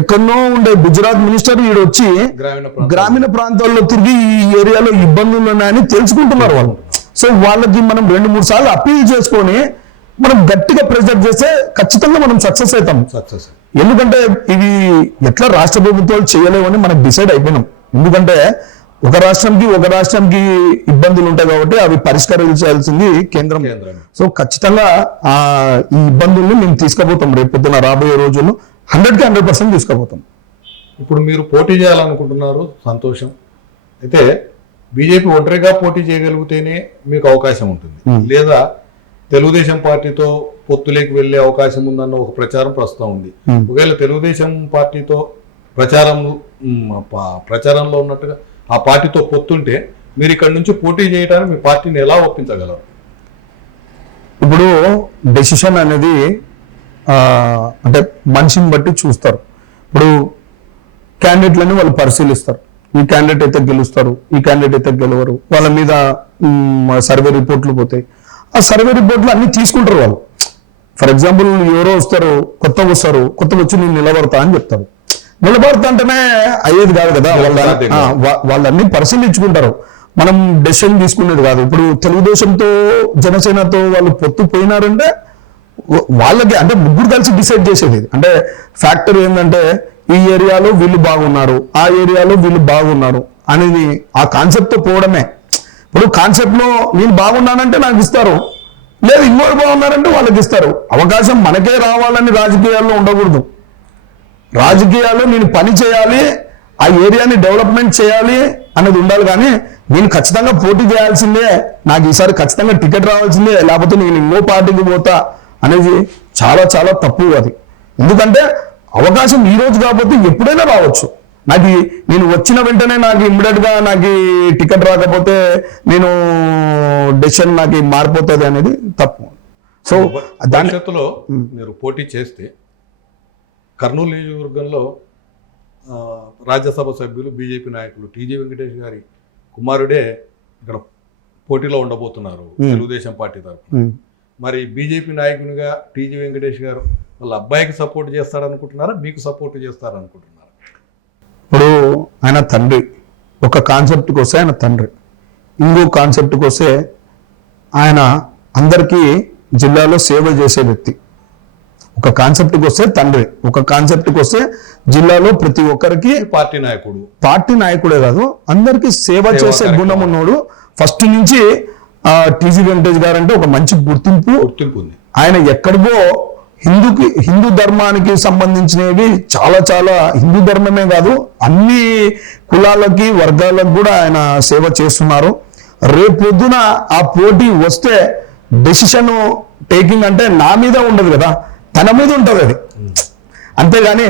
ఎక్కడో ఉండే గుజరాత్ మినిస్టర్ ఈడొచ్చి గ్రామీణ ప్రాంతాల్లో తిరిగి ఈ ఏరియాలో ఇబ్బందులు ఉన్నాయని తెలుసుకుంటున్నారు వాళ్ళు. సో వాళ్ళకి మనం 2-3 సార్లు అప్పీల్ చేసుకొని మనం గట్టిగా ప్రెజర్ చేస్తే ఖచ్చితంగా మనం సక్సెస్ అవుతాం. ఎందుకంటే ఇవి ఎట్లా రాష్ట్ర ప్రభుత్వాలు చేయలేవని మనం డిసైడ్ అయిపోయినాం. ఎందుకంటే ఒక రాష్ట్రానికి ఇబ్బందులు ఉంటాయి కాబట్టి అవి పరిష్కరించాల్సింది కేంద్రం. సో ఖచ్చితంగా ఈ ఇబ్బందుల్ని మేము తీసుకుపోతాం. రేపు పొద్దున రాబోయే రోజుల్లో 100% తీసుకుపోతాం. ఇప్పుడు మీరు పోటీ చేయాలనుకుంటున్నారు, సంతోషం. అయితే బీజేపీ ఒంటరిగా పోటీ చేయగలిగితేనే మీకు అవకాశం ఉంటుంది, లేదా తెలుగుదేశం పార్టీతో పొత్తులేకి వెళ్లే అవకాశం ఉందన్న ఒక ప్రచారం ప్రస్తుతం ఉంది. ఒకవేళ తెలుగుదేశం పార్టీతో ప్రచారంలో ఉన్నట్టుగా ఆ పార్టీతో పొత్తుంటే మీరు ఇక్కడ నుంచి పోటీ చేయడానికి మీ పార్టీని ఎలా ఒప్పించగలరు? ఇప్పుడు డెసిషన్ అనేది అంటే మనిషిని బట్టి చూస్తారు. ఇప్పుడు క్యాండిడేట్లని వాళ్ళు పరిశీలిస్తారు. ఈ క్యాండిడేట్ అయితే గెలుస్తారు, ఈ క్యాండిడేట్ అయితే గెలవరు, వాళ్ళ మీద సర్వే రిపోర్ట్లు పోతాయి. ఆ సర్వే రిపోర్ట్లు అన్ని తీసుకుంటారు వాళ్ళు. ఫర్ ఎగ్జాంపుల్ ఎవరో వస్తారు, కొత్తగా వచ్చి నేను నిలబడతా అని చెప్తారు. నిలబడతా అంటేనే అయ్యేది కాదు కదా, వాళ్ళన్నీ పరిశీలించుకుంటారు. మనం డెసిషన్ తీసుకునేది కాదు. ఇప్పుడు తెలుగుదేశంతో జనసేనతో వాళ్ళు పొత్తు పోయినారంటే వాళ్ళకి, అంటే ముగ్గురు కలిసి డిసైడ్ చేసేది. అంటే ఫ్యాక్టర్ ఏంటంటే ఈ ఏరియాలో వీళ్ళు బాగున్నారు, ఆ ఏరియాలో వీళ్ళు బాగున్నారు అనేది ఆ కాన్సెప్ట్తో పోవడమే. ఇప్పుడు కాన్సెప్ట్ లో నేను బాగున్నానంటే నాకు ఇస్తారు, లేదు ఇంకోటి బాగున్నారంటే వాళ్ళకి ఇస్తారు. అవకాశం మనకే రావాలని రాజకీయాల్లో ఉండకూడదు. రాజకీయాల్లో నేను పని చేయాలి, ఆ ఏరియాని డెవలప్మెంట్ చేయాలి అనేది ఉండాలి. కానీ నేను ఖచ్చితంగా పోటీ చేయాల్సిందే, నాకు ఈసారి ఖచ్చితంగా టికెట్ రావాల్సిందే, లేకపోతే నేను ఇంకో పార్టీకి పోతా అనేది చాలా చాలా తప్పు అది. ఎందుకంటే అవకాశం ఈ రోజు కాకపోతే ఎప్పుడైనా రావచ్చు. నేను వచ్చిన వెంటనే నాకు ఇమ్మీడియట్ గా నాకు టికెట్ రాకపోతే నేను డెసిషన్ నాకు మారిపోతుంది అనేది తప్పు. సో భవిష్యత్తులో మీరు పోటీ చేస్తే కర్నూలు నియోజకవర్గంలో రాజ్యసభ సభ్యులు బీజేపీ నాయకులు టీజీ వెంకటేష్ గారి కుమారుడే ఇక్కడ పోటీలో ఉండబోతున్నారు తెలుగుదేశం పార్టీ తరఫున. మరి బీజేపీ నాయకునిగా టీజీ వెంకటేష్ గారు వాళ్ళ అబ్బాయికి సపోర్ట్ చేస్తారనుకుంటున్నారా, మీకు సపోర్ట్ చేస్తారనుకుంటున్నారా? ఇప్పుడు ఆయన తండ్రి, ఒక కాన్సెప్ట్కి వస్తే ఆయన తండ్రి, ఇంకో కాన్సెప్ట్కి వస్తే ఆయన అందరికీ జిల్లాలో సేవ చేసే వ్యక్తి. ఒక కాన్సెప్ట్కి వస్తే తండ్రి, ఒక కాన్సెప్ట్కి వస్తే జిల్లాలో ప్రతి ఒక్కరికి పార్టీ నాయకుడే కాదు, అందరికీ సేవ చేసే గుణం ఉన్నోడు. ఫస్ట్ నుంచి టీజీ వెంకటేష్ గారు అంటే ఒక మంచి గుర్తింపు ఉంది. ఆయన ఎక్కడికో హిందూ ధర్మానికి సంబంధించినవి చాలా చాలా, హిందూ ధర్మమే కాదు అన్ని కులాలకి వర్గాలకు కూడా ఆయన సేవ చేస్తున్నారు. రేపొద్దున ఆ పోటీ వస్తే డెసిషన్ టేకింగ్ అంటే నా మీద ఉండదు కదా, తన మీద ఉంటుంది అది. అంతేగాని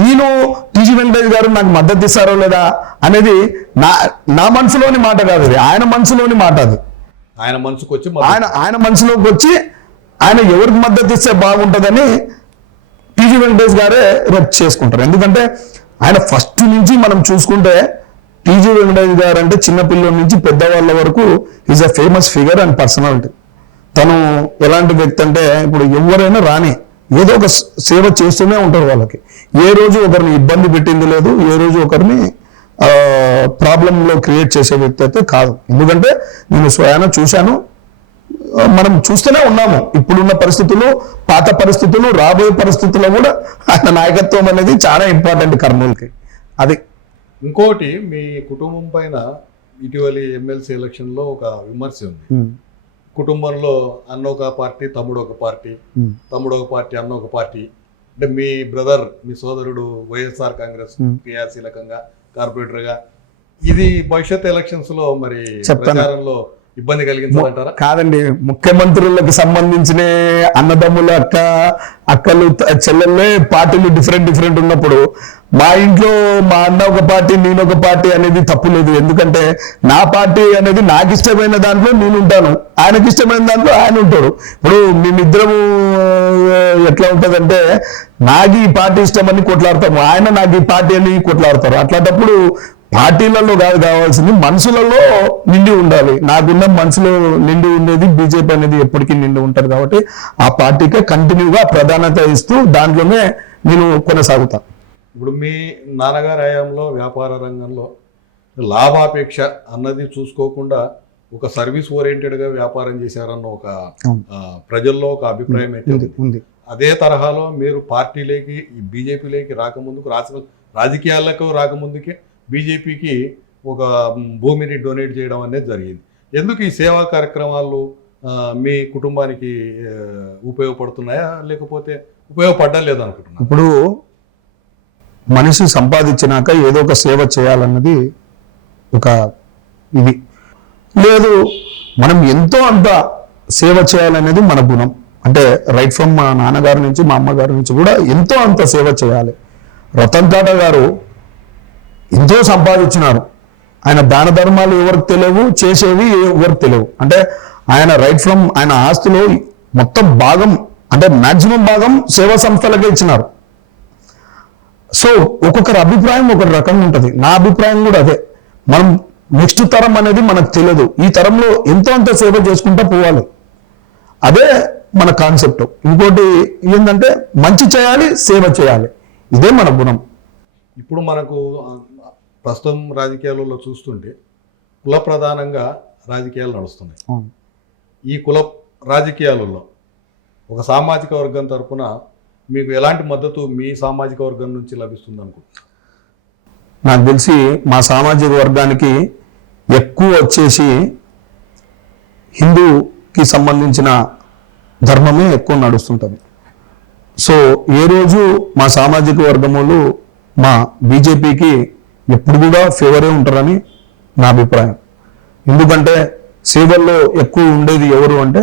నేను టీజీ వెంకటేష్ గారు నాకు మద్దతు ఇస్తారో లేదా అనేది నా మనసులోని మాట కాదు, అది ఆయన మనసులోని మాట. అది ఆయన మనసులోకి వచ్చి ఆయన ఎవరికి మద్దతు ఇస్తే బాగుంటుందని టీజీ వెంకటేష్ గారే రేపు చేసుకుంటారు. ఎందుకంటే ఆయన ఫస్ట్ నుంచి మనం చూసుకుంటే టీజీ వెంకటేష్ గారు అంటే చిన్నపిల్లల నుంచి పెద్దవాళ్ళ వరకు is a famous figure and personality. తను ఎలాంటి వ్యక్తి అంటే ఇప్పుడు ఎవరైనా రాని ఏదో ఒక సేవ చేస్తూనే ఉంటారు వాళ్ళకి. ఏ రోజు ఒకరిని ఇబ్బంది పెట్టింది లేదు, ఏ రోజు ఒకరిని ప్రాబ్లంలో క్రియేట్ చేసే వ్యక్తి అయితే కాదు. ఎందుకంటే నేను స్వయాన చూశాను, మనం చూస్తూనే ఉన్నాము. ఇప్పుడున్న పరిస్థితులు, పాత పరిస్థితులు, రాబోయే పరిస్థితుల్లో కూడా ఆయన నాయకత్వం అనేది చాలా ఇంపార్టెంట్ కర్నూలుకి. అది ఇంకోటి, మీ కుటుంబం పైన ఇటీవలి ఎమ్మెల్సీ ఎలక్షన్లో ఒక విమర్శ ఉంది. కుటుంబంలో అన్న ఒక పార్టీ, తమ్ముడు ఒక పార్టీ, తమ్ముడు ఒక పార్టీ, అన్న ఒక పార్టీ. అంటే మీ బ్రదర్, మీ సోదరుడు వైఎస్ఆర్ కాంగ్రెస్ క్రియాశీలకంగా కార్పొరేటర్గా, ఇది భవిష్యత్ ఎలక్షన్స్ లో మరి ప్రచారంలో ఇబ్బంది కలిగించాలంటారా? కాదండి, ముఖ్యమంత్రులకు సంబంధించిన అన్నదమ్ముల అక్కలు చెల్లెళ్ళే పార్టీలు డిఫరెంట్ ఉన్నప్పుడు మా ఇంట్లో మా అన్న ఒక పార్టీ, నేను ఒక పార్టీ అనేది తప్పు లేదు. ఎందుకంటే నా పార్టీ అనేది నాకు ఇష్టమైన దాంట్లో నేను ఉంటాను, ఆయనకి ఇష్టమైన దాంట్లో ఆయన ఉంటాడు. ఇప్పుడు మేమిద్దరము ఎట్లా ఉంటుందంటే నాకు ఈ పార్టీ ఇష్టమని కొట్లాడతాము, ఆయన నాకు ఈ పార్టీ అని కొట్లాడతారు. అట్లాంటప్పుడు పార్టీలలో కాదు కావాల్సింది, మనసులలో నిండి ఉండాలి. నాకున్న మనసులో నిండి ఉండేది బీజేపీ అనేది ఎప్పటికీ నిండి ఉంటారు. కాబట్టి ఆ పార్టీకే కంటిన్యూగా ప్రాధాన్యత ఇస్తూ దాంట్లోనే నేను కొనసాగుతాను. ఇప్పుడు మీ నాన్నగారి హయాంలో వ్యాపార రంగంలో లాభాపేక్ష అన్నది చూసుకోకుండా ఒక సర్వీస్ ఓరియంటెడ్గా వ్యాపారం చేశారన్న ఒక ప్రజల్లో ఒక అభిప్రాయం అయితే ఉంది. అదే తరహాలో మీరు పార్టీలోకి, బీజేపీలోకి రాకముందుకు, రాజకీయాలకు రాకముందుకే బీజేపీకి ఒక భూమిని డొనేట్ చేయడం అనేది జరిగింది. ఎందుకు ఈ సేవా కార్యక్రమాలు మీ కుటుంబానికి ఉపయోగపడుతున్నాయా, లేకపోతే ఉపయోగపడ్డం లేదనుకుంటున్నా? ఇప్పుడు మనిషి సంపాదించినాక ఏదో ఒక సేవ చేయాలన్నది ఒక ఇది లేదు. మనం ఎంతో అంత సేవ చేయాలనేది మన గుణం. అంటే రైట్ ఫ్రమ్ మా నాన్నగారి నుంచి, మా అమ్మగారి నుంచి కూడా ఎంతో అంత సేవ చేయాలి. రతన్ టాటా గారు ఎంతో సంపాదించినారు. ఆయన దాన ధర్మాలు ఎవరికి తెలియవు, చేసేవి ఎవరికి తెలియవు. అంటే ఆయన రైట్ ఫ్రమ్ ఆయన ఆస్తిలో మొత్తం భాగం, అంటే మాక్సిమం భాగం సేవా సంస్థలకే ఇచ్చినారు. సో ఒక్కొక్కరి అభిప్రాయం ఒకరి రకంగా ఉంటుంది. నా అభిప్రాయం కూడా అదే. మనం నెక్స్ట్ తరం అనేది మనకు తెలియదు, ఈ తరంలో ఎంతో అంత సేవ చేసుకుంటూ పోవాలి. అదే మన కాన్సెప్ట్. ఇంకోటి ఏంటంటే మంచి చేయాలి, సేవ చేయాలి, ఇదే మన గుణం. ఇప్పుడు మనకు ప్రస్తుతం రాజకీయాలలో చూస్తుంటే కుల ప్రధానంగా రాజకీయాలు నడుస్తున్నాయి. ఈ కుల రాజకీయాలలో ఒక సామాజిక వర్గం తరపున మీకు ఎలాంటి మద్దతు మీ సామాజిక వర్గం నుంచి లభిస్తుంది అనుకుంటున్నారు? నాకు తెలిసి మా సామాజిక వర్గానికి ఎక్కువ వచ్చేసి హిందూకి సంబంధించిన ధర్మమే ఎక్కువ నడుస్తుంటుంది. సో ఏ రోజు మా సామాజిక వర్గములు మా బీజేపీకి ఎప్పుడు కూడా ఫేవరే ఉంటారని నా అభిప్రాయం. ఎందుకంటే సేవల్లో ఎక్కువ ఉండేది ఎవరు అంటే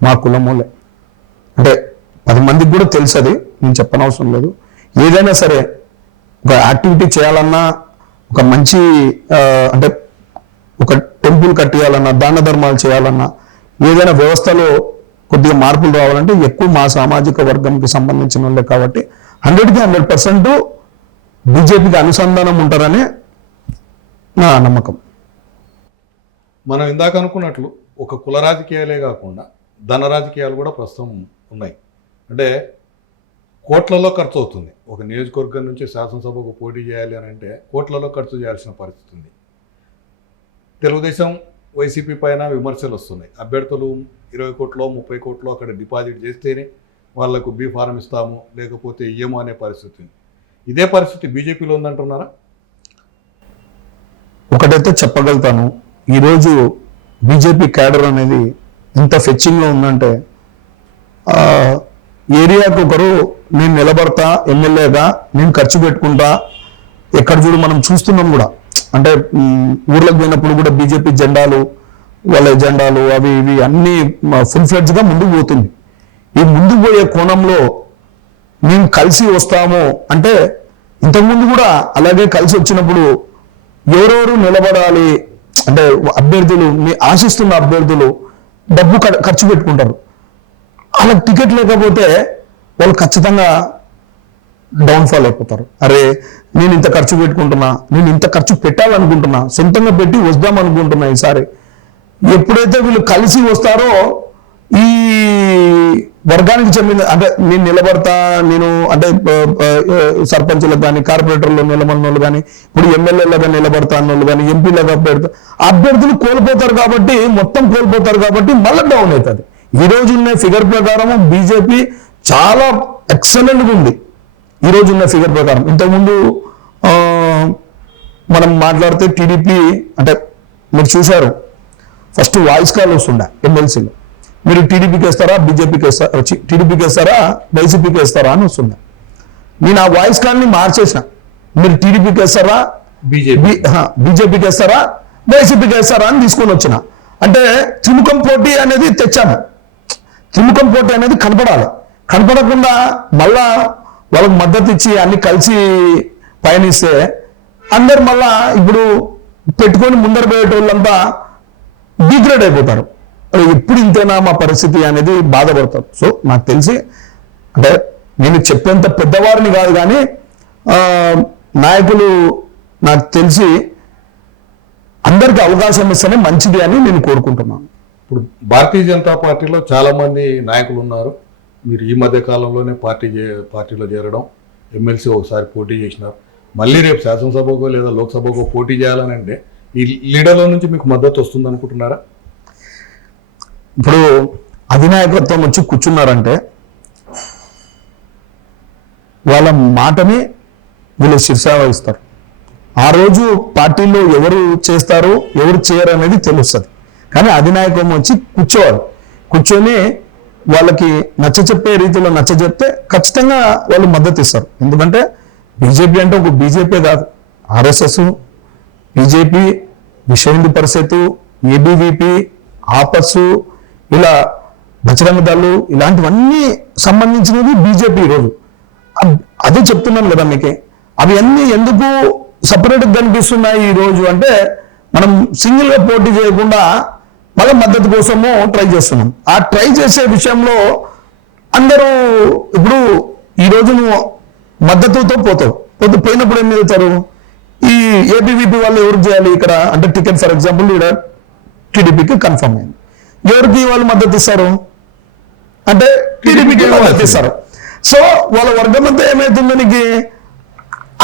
మా కులమూలే. అంటే 10 మందికి కూడా తెలుసు, అది నేను చెప్పనవసరం లేదు. ఏదైనా సరే ఒక యాక్టివిటీ చేయాలన్నా, ఒక మంచి అంటే ఒక టెంపుల్ కట్టియాలన్నా, దాన ధర్మాలు చేయాలన్నా, ఏదైనా వ్యవస్థలో కొద్దిగా మార్పులు రావాలంటే ఎక్కువ మా సామాజిక వర్గంకి సంబంధించిన వాళ్ళే. కాబట్టి 100కి 100% బీజేపీకి అనుసంధానం ఉంటారని నా నమ్మకం. మనం ఇందాక అనుకున్నట్లు ఒక కుల రాజకీయాలే కాకుండా ధన రాజకీయాలు కూడా ప్రస్తుతం ఉన్నాయి. అంటే కోట్లలో ఖర్చు అవుతుంది. ఒక నియోజకవర్గం నుంచి శాసనసభకు పోటీ చేయాలి అని అంటే కోట్లలో ఖర్చు చేయాల్సిన పరిస్థితి ఉంది. తెలుగుదేశం వైసీపీ పైన విమర్శలు వస్తున్నాయి. అభ్యర్థులు 20 కోట్లో 30 కోట్లో అక్కడ డిపాజిట్ చేస్తేనే వాళ్లకు బీ ఫారం ఇస్తాము, లేకపోతే ఇయ్యము అనే పరిస్థితి ఉంది. ఇదే పరిస్థితి బీజేపీలో ఉందంటున్నారా? ఒకటైతే చెప్పగలుగుతాను, ఈరోజు బీజేపీ క్యాడర్ అనేది ఎంత ఫెచ్చింగ్లో ఉందంటే, ఏరియాకు ఒకరు నేను నిలబడతా, ఎమ్మెల్యేగా నేను ఖర్చు పెట్టుకుంటా, ఎక్కడ చూడు మనం చూస్తున్నాం కూడా. అంటే ఊర్లకు పోయినప్పుడు కూడా బీజేపీ జెండాలు, వాళ్ళ ఎజెండాలు అవి ఇవి అన్నీ ఫుల్ ఫ్లెడ్జ్గా ముందుకు పోతుంది. ఈ ముందుకు పోయే కోణంలో మేము కలిసి వస్తాము అంటే, ఇంతకుముందు కూడా అలాగే కలిసి వచ్చినప్పుడు ఎవరెవరు నిలబడాలి అంటే అభ్యర్థులు, మీ ఆశిస్తున్న అభ్యర్థులు డబ్బు ఖర్చు పెట్టుకుంటారు. వాళ్ళకి టికెట్ లేకపోతే వాళ్ళు ఖచ్చితంగా డౌన్ఫాల్ అయిపోతారు. అరే నేను ఇంత ఖర్చు పెట్టుకుంటున్నా, నేను ఇంత ఖర్చు పెట్టాలనుకుంటున్నా, సొంతంగా పెట్టి వద్దాం అనుకుంటున్నా ఈసారి. ఎప్పుడైతే వీళ్ళు కలిసి వస్తారో ఈ వర్గానికి చెందిన అంటే నేను నిలబడతా, నేను అంటే సర్పంచులకు కానీ కార్పొరేటర్లు నిలబడిన వాళ్ళు కానీ ఇప్పుడు ఎమ్మెల్యేలుగా నిలబడతా అన్న వాళ్ళు కానీ ఎంపీలుగా పెడతా అభ్యర్థులు కోల్పోతారు కాబట్టి మొత్తం కోల్పోతారు కాబట్టి మళ్ళీ డౌన్ అవుతుంది. ఈ రోజు ఉన్న ఫిగర్ ప్రకారం బీజేపీ చాలా ఎక్సలెంట్గా ఉంది. ఈ రోజు ఉన్న ఫిగర్ ప్రకారం ఇంతకుముందు మనం మాట్లాడితే టీడీపీ అంటే మీరు చూశారు ఫస్ట్ వాయిస్ కాల్ వస్తుండే ఎమ్మెల్సీలో, మీరు టీడీపీకి వేస్తారా బీజేపీకి వేస్తారా, టీడీపీకి వేస్తారా వైసీపీకి వేస్తారా అని వస్తుంది. నేను ఆ వాయిస్ కాల్ని మార్చేసిన, మీరు టీడీపీకి వేస్తారా బీజేపీకి వేస్తారా వైసీపీకి వేస్తారా అని తీసుకొని వచ్చిన. అంటే త్రిముఖం పోటీ అనేది తెచ్చాను. త్రిముఖం పోటీ అనేది కనపడాలి. కనపడకుండా మళ్ళా వాళ్ళకి మద్దతు ఇచ్చి అన్ని కలిసి పయనిస్తే అందరు మళ్ళా ఇప్పుడు పెట్టుకొని ముందర పోయేటోళ్ళంతా డిగ్రేడ్ అయిపోతారు. ఎప్పుడు ఇంతేనా మా పరిస్థితి అనేది బాధపడతారు. సో నాకు తెలిసి అంటే నేను చెప్పేంత పెద్దవారిని కాదు కానీ నాయకులు నాకు తెలిసి అందరికి అవకాశం ఇస్తేనే మంచిది అని నేను కోరుకుంటున్నాను. ఇప్పుడు భారతీయ జనతా పార్టీలో చాలా మంది నాయకులు ఉన్నారు. మీరు ఈ మధ్య కాలంలోనే పార్టీలో చేరడం, ఎమ్మెల్సీ ఒకసారి పోటీ చేసినారు. మళ్ళీ రేపు శాసనసభకో లేదా లోక్సభకో పోటీ చేయాలని అంటే ఈ లీడర్ల నుంచి మీకు మద్దతు వస్తుంది అనుకుంటున్నారా? ఇప్పుడు అధినాయకత్వం వచ్చి కూర్చున్నారంటే వాళ్ళ మాటని వీళ్ళు శిరసావహిస్తారు. ఆ రోజు పార్టీలో ఎవరు చేస్తారు ఎవరు చేయరు అనేది తెలుస్తుంది. కానీ అధినాయకం వచ్చి కూర్చొని వాళ్ళకి నచ్చచెప్పే రీతిలో నచ్చచెప్తే ఖచ్చితంగా వాళ్ళు మద్దతు ఇస్తారు. ఎందుకంటే బీజేపీ అంటే ఒక బీజేపీ కాదు, ఆర్ఎస్ఎస్, బీజేపీ, విశ్వ హిందూ పరిషత్, ఏబీవీపీ, ఆపస్, ఇలా బజరంగ దళ్ ఇలాంటివన్నీ సంబంధించినవి బీజేపీ. ఈరోజు అదే చెప్తున్నాను కదా మీకే. అవి అన్నీ ఎందుకు సపరేట్గా కనిపిస్తున్నాయి ఈ రోజు అంటే మనం సింగిల్గా పోటీ చేయకుండా మళ్ళీ మద్దతు కోసము ట్రై చేస్తున్నాం. ఆ ట్రై చేసే విషయంలో అందరూ ఇప్పుడు ఈరోజు నువ్వు మద్దతుతో పోయినప్పుడు ఏం చేస్తారు, ఈ ఏబీవీపీ వాళ్ళు ఎవరికి చేయాలి ఇక్కడ అంటే టికెట్ ఫర్ ఎగ్జాంపుల్ ఇక్కడ టీడీపీకి కన్ఫర్మ్ అయింది, ఎవరికి వాళ్ళు మద్దతు ఇస్తారు అంటే టీడీపీకి మద్దతు ఇస్తారు. సో వాళ్ళ వర్గం అంతా ఏమవుతుంది, నీకు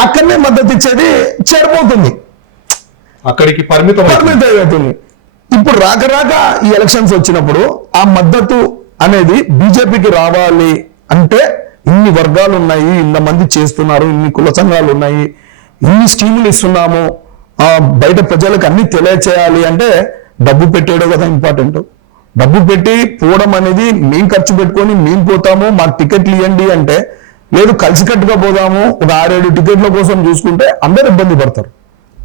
అక్కడనే మద్దతు ఇచ్చేది చేరిపోతుంది, అక్కడికి పరిమితం అవుతుంది. ఇప్పుడు రాక ఈ ఎలక్షన్స్ వచ్చినప్పుడు ఆ మద్దతు అనేది బీజేపీకి రావాలి అంటే ఇన్ని వర్గాలు ఉన్నాయి, ఇంతమంది చేస్తున్నారు, ఇన్ని కుల సంఘాలు ఉన్నాయి, ఇన్ని స్కీములు ఇస్తున్నాము, బయట ప్రజలకు అన్ని తెలియచేయాలి అంటే డబ్బు పెట్టేయడం కదా ఇంపార్టెంట్. డబ్బు పెట్టి పోవడం అనేది మేము ఖర్చు పెట్టుకొని మేము పోతాము, మాకు టికెట్లు ఇవ్వండి అంటే లేదు, కలిసికట్టుగా పోదాము, ఒక 6-7 టికెట్ల కోసం చూసుకుంటే అందరూ ఇబ్బంది పడతారు.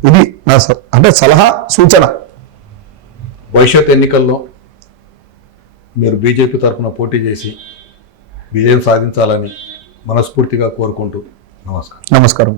ఇది నా అంటే సలహా సూచన. భవిష్యత్ ఎన్నికల్లో మీరు బీజేపీ తరఫున పోటీ చేసి విజయం సాధించాలని మనస్ఫూర్తిగా కోరుకుంటూ నమస్కారం.